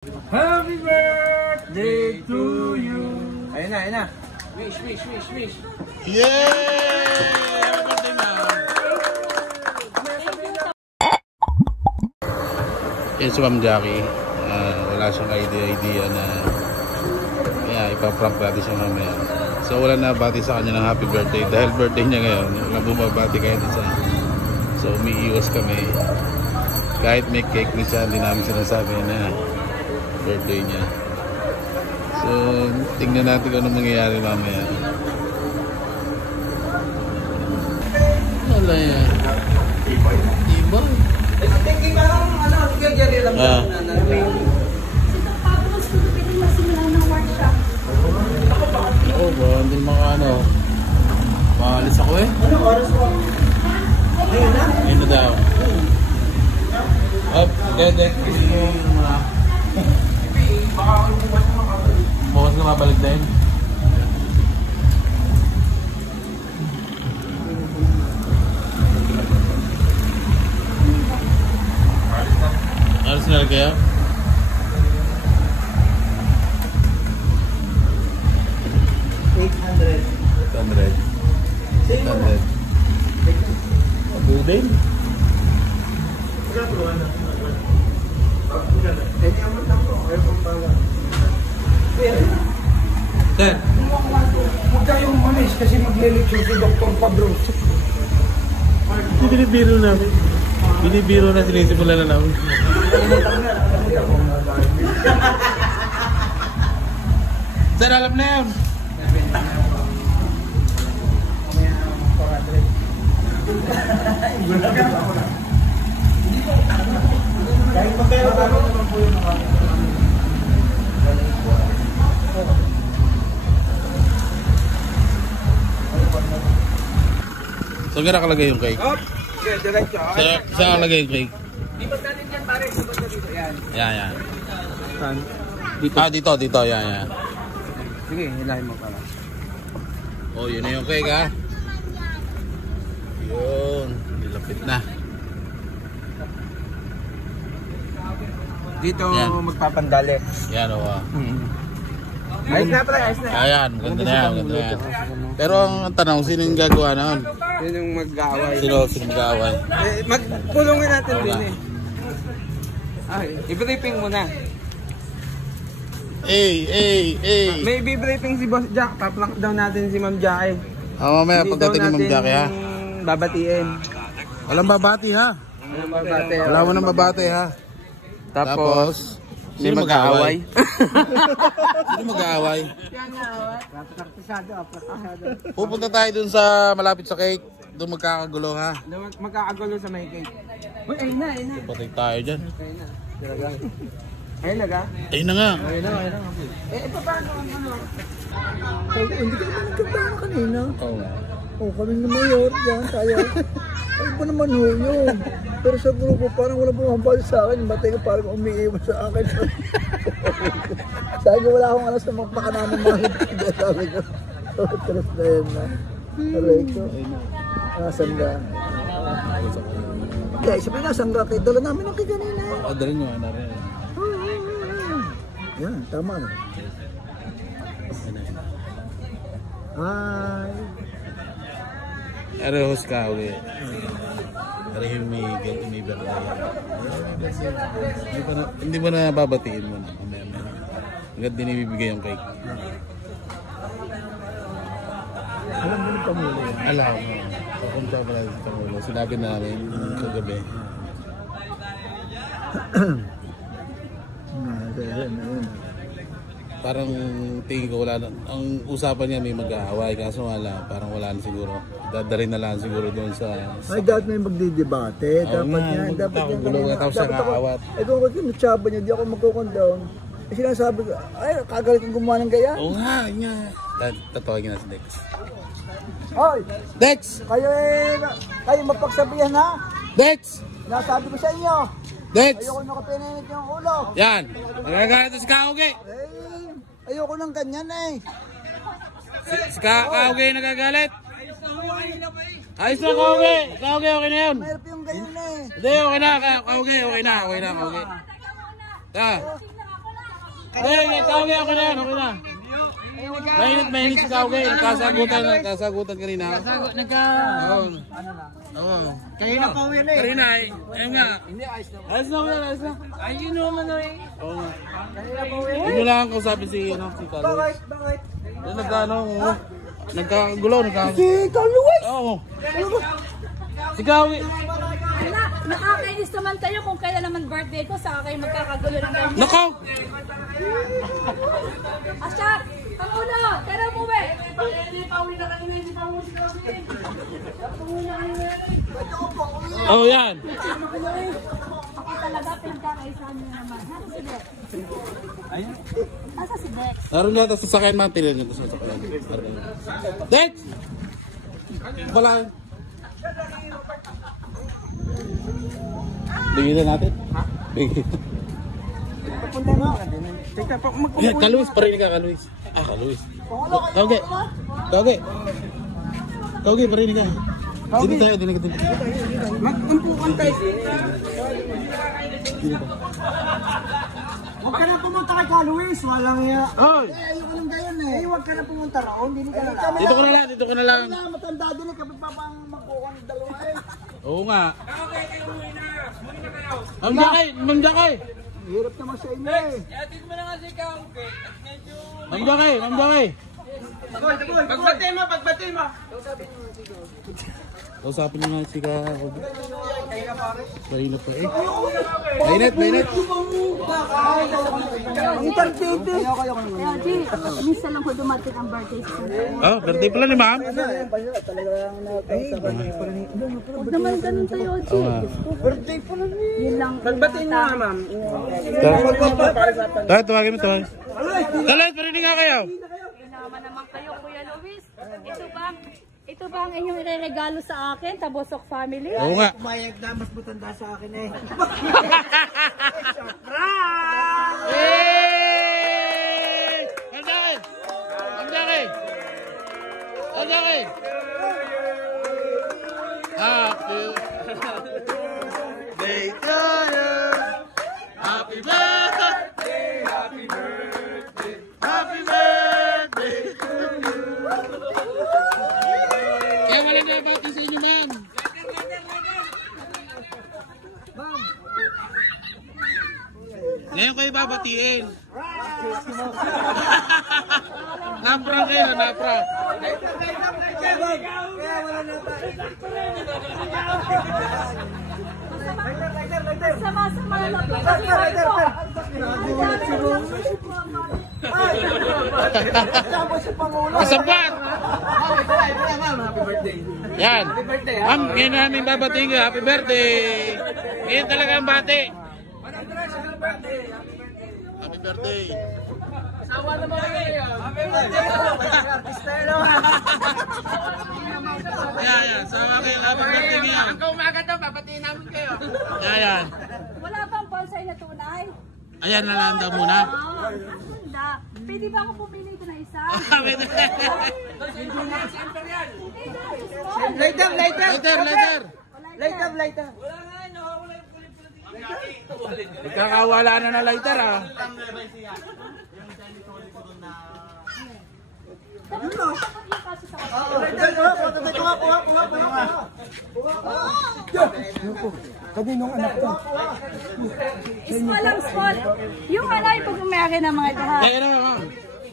Happy birthday to you. Ayun na, ayun na. Wish. Yay! Happy birthday, ma'am. Yan si Ma'am Jackie. Wala siyang idea na ipaprank natin siya mamaya. So wala na bati sa kanya ng happy birthday. Dahil birthday niya ngayon, wala bumabati kayo sa. So umiiwas kami. Kahit may cake na siya, hindi namin sinasabi na birthday niya. So tingnan natin kung anong mangyayari mamaya. Wala yan. Iba. Thinking parang ano, nagyari lang na Oo ba, hindi makaano. Maalis ako eh. ano oras mo? Ayun na daw. Up, dede. Bukas na mabalik na yun. Alas na lang kaya? $800. Abudin? Sir? Huwag kayong mamis kasi magle-lecture si Dr. Pablo. Binibiro namin. Binibiro na sinisimula na namin. Sir, alam na yun. Kahit magkaya pa naman po yung Saan ka nakalagay yung cake? Up! Okay, diretso. Saan nakalagay yung cake? Di ba natin yan pare? Sabot na dito. Yan. Yan. Saan? Dito. Yan. Sige, hilahin mo pala. Oh, yun na yung cake ha. Yun. Nilapit na. Dito Yan. magpapandali. Yan o. Ayos na pala, ayos na. Ayan, maganda na yan. Pero ang tanong, sino yung gagawa noon? Yun yung mag-aaway. Sino mag-aaway? Magpulungin natin din eh. Ay, i-briefing muna. May i-briefing si Boss Jack. Paplank daw natin si Ma'am Jackie. Mamaya pagdating ni Ma'am Jackie ha. Babatiin. Walang babati ha. Walang babati. Wala mo nang babati ha. Tapos sino mag-aaway? Sino mag-aaway? Pupunta tayo dun sa malapit sa cake. Doon magkakagulo ha. Magkakagulo sa may cake. Uy, ayun na. Patay tayo dyan. Ayun na ga? Ayun na nga. Ayun na. Ito paano ano? Hindi ka naman nagkabana kanina. Oo. Kami na mayor, yan tayo. Ay ba naman ho yun? Pero sa grupo parang wala bumabali sa akin. Matay ka parang umiiwan sa akin. Sabi ko wala akong alas na magpakanaman mga hindi. Sabi ko, tres na yan na. Aray ko. Nasaan ka? Kaya isa pa nasaan ka? Kaya dala namin ang kay kanina. Dali nyo na rin. Yan, tama na. Ay. Arehos ka ulit. Arehos may birthday. Hindi ba na babatiin mo na? Hanggang din ibibigay yung cake. Alam mo yung pamulo yan? Alam mo. Papunta pala sa Pangulo. Sinabi namin kagabi. Parang tingin ko wala na. Ang usapan niya may mag-aaway. Kaso wala. Parang wala na siguro. Dadarin na lang siguro doon sa... Ay, dapat na yung magdidebate. Dapat yan. Dapat yan. Tapos siya kaawat. Eh kung kinutsaba niya, di ako magkukundown. Eh sinasabi ko, ay, kagalit kong gumawa ng gaya. Oo nga, nga. Tatawagin na si Dex. Hoy! Dex! Kayo mapagsabihan ha? Dex! Nasabi ko sa inyo. Dex! Ayoko nakapininit yung ulo. Yan! Nagagalit si Kauge! Ayoko ng ganyan eh. Si Kauge nagagalit! Ayos na Kauge! Kauge, okay na yun! Mayroon yung ganyan eh. Hindi, okay na. Kauge, okay na. Okay na, Kauge. Ay, Kauge, ako na yan, okay na. Mainit si Kauge. Nagkasagutan kanina. Oo. Kanina pa uwi na eh. Kanina ay, ayun nga. Ayos na. Ayun naman na eh. Oo nga. Kanina pa uwi. Yun lang ang kausapin si Carlos. Bakit? Yung nagkagulo. Si Carlos! Oo. Si Kauge. Wala, nakakainis naman kayo kung kailan naman birthday ko, saka kayo magkakagulo ng ganyan. Nako! Asyat! Ang ulo! Tara mo ba? Oh, yan. Ako talaga pinagkakaisahan niyo naman. Nasa si Dex? Nasa si Dex? Naroon lahat sa sasakyan man, tinan nyo sa sasakyan. Dex! Wala. Bigyan na natin. Ha? Bigyan. Punta mo. Teka po, Kaluis, parinig ka, Kaluis. Kaluis. Kauge, parinig ka. Dito tayo, dito. magtumpukan tayo. Huwag ka na pumunta kay Carlos. Walang iya. Oy! Ayoko nang gayon eh. Huwag ka na pumunta roon. Hindi ka na lang. Dito ka na lang. Wala, matanda din eh. Kapag papang magkukuha ng dalawa eh. Oo nga. Ma'am Jakay! Hirap naman sa inyo eh. Atid mo na nga si Kauge. Medyo... Ma'am Jakay! Pagbati mo. Kausapin nyo nga si Kauge. Mainit pa eh. Mainit. Ang partite. Kaya G, minsan lang ko dumating ang birthday sa Santa. Birthday pala ni ma'am. Talagang nakakasaban. Huwag naman ganun tayo, G. Birthday pa lang eh. Yun lang. Pagbatiin mo nga, ma'am. Tawagin mo. Talit, parinig nga kayo. Naman kayo, Kuya Luis. Ito ba ang inyong ireregalo sa akin, Tabosok family? Oo nga. Pumayag na mas matanda sa akin eh. Hey! Ma'am Jakay! Happy birthday to you. Happy birthday. Happy birthday to you. Kaya wala na bati sa inyo, ma'am. Ngayon kayo babatiin. Napra kayo, napra. Sama-sama lang. Kasapat! Yan. Ma'am, ngayon namin babatiin kayo. Happy birthday. Ngayon talaga ang bati. Happy birthday. Awa naman kayo. Yan. Sawa kayo. Happy birthday ngayon. Hanggang umaga daw, babatiin namin kayo. Yan. Wala bang bonsai na tunay? Ayan, lalanda muna. Handa. Pwede ba ako pumili ito na isa? Lighter. Nagkakawala na na lighter ah. Kaninong anak ko? Small. Yung alay pag umayari ng mga ito ha. Kaya na ma'am.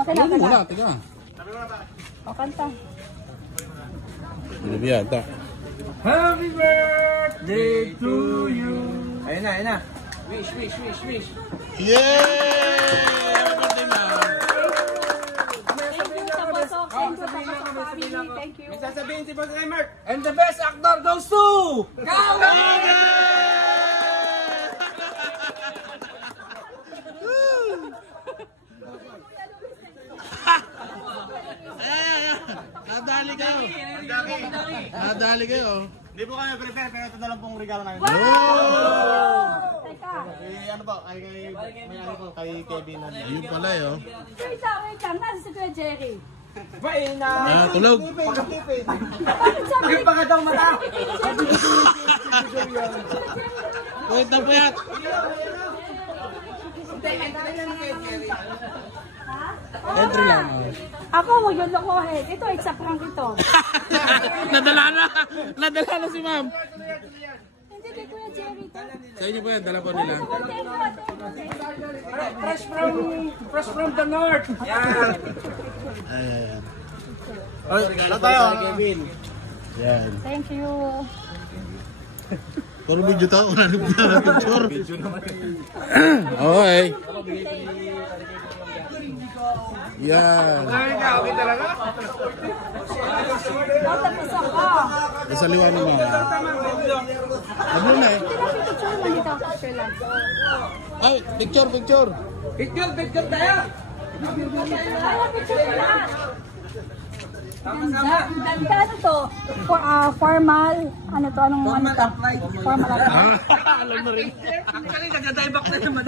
Okay lang Muna, ka. tiga. O kanta. Binibiyata. Happy birthday to you. Ayun na. Wish. Yay! Happy birthday ma'am. Thank you, Tabosok. Family. Thank you. May sasabihin si Boss Emert. And the best actor goes to... Kauge! Nadali kayo. Hindi po kami prepare, pero ito na lang pong regalo namin. Teka. Ano po, kay Kevin. Yun pala yun. Wait lang. Nasa si Kuya Jerry. Tulog. Bakit sabi? Pagkatang mata. Wait na puyat. Entry lang. Ako, huwag yung lokohin. Ito, it's a prank ito. Nadala na si ma'am. Hindi kay Kuya Jerry ito. Sa inyo po yan, dala po nila. Fresh from the north. Yan. Ayan. Ano tayo? Kevin. Yan. Thank you. Puro video to, una na picture. Okay. Yan. Okay talaga? Tapos ako. Sa liwa naman. Ano na eh? Picture naman dito. Picture lang. Ay, picture. Picture tayo. Kaya picture na lahat. Ganda ano to? Formal. Ano to? Anong ano to? Formal apply. Alam mo rin. Actually, nagdadayback na naman.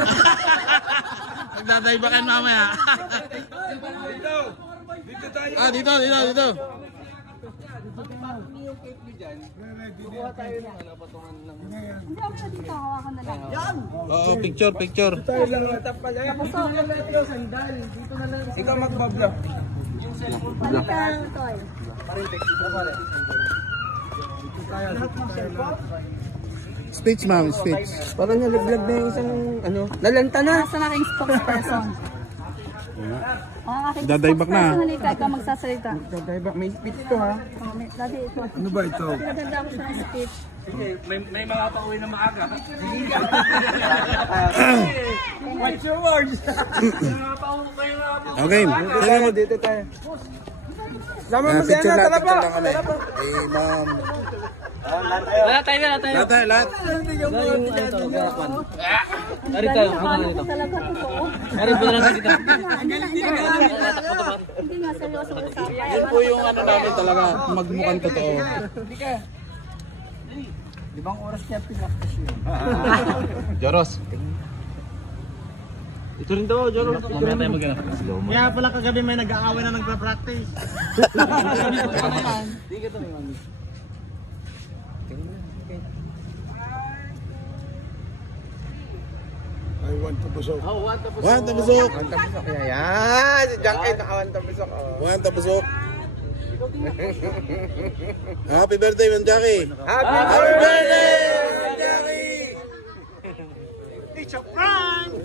Nagdadaybakan mamaya. Dito tayo. Ah, dito. Hindi ako na dito. Hawakan na lang. Oo, picture. Tayo lang natap pala. Ikaw magbablog. Balik ka lang ito eh. Speech, ma'am, speech. Parang nalaglag na yung isang ano. Nalanta na. Nasa na aking spokesperson. Ang aking Dadayback na. spokesperson, halika, ikaw magsasalita. Nagdadayback. May speech to ha. Dati ito. Ano ba ito? Pinaganda ko siya ng speech. May mga pauwi na maaga. What's your words? Okay. Dito tayo. Sama mo si Picture Ana, lang tala pa. kami. Eh, ma'am. Lahat tayo. Lahat. Dari tayo. Ako talaga totoo. Hindi nga seryoso usapan. Yan po yung ano namin talaga, magmukhang totoo. Ibang oras niya pinaktas yun. Joros. Ito rin daw, Joros. Mamaya tayo mag-ano. Kaya pala kagabi may nag-aaway na nagpa-practice. One tapusok. Yan, si Jackie nakawan tapos ako. One tapusok. Happy birthday, Ma'am Jackie. Happy birthday, Jackie! It's a prank!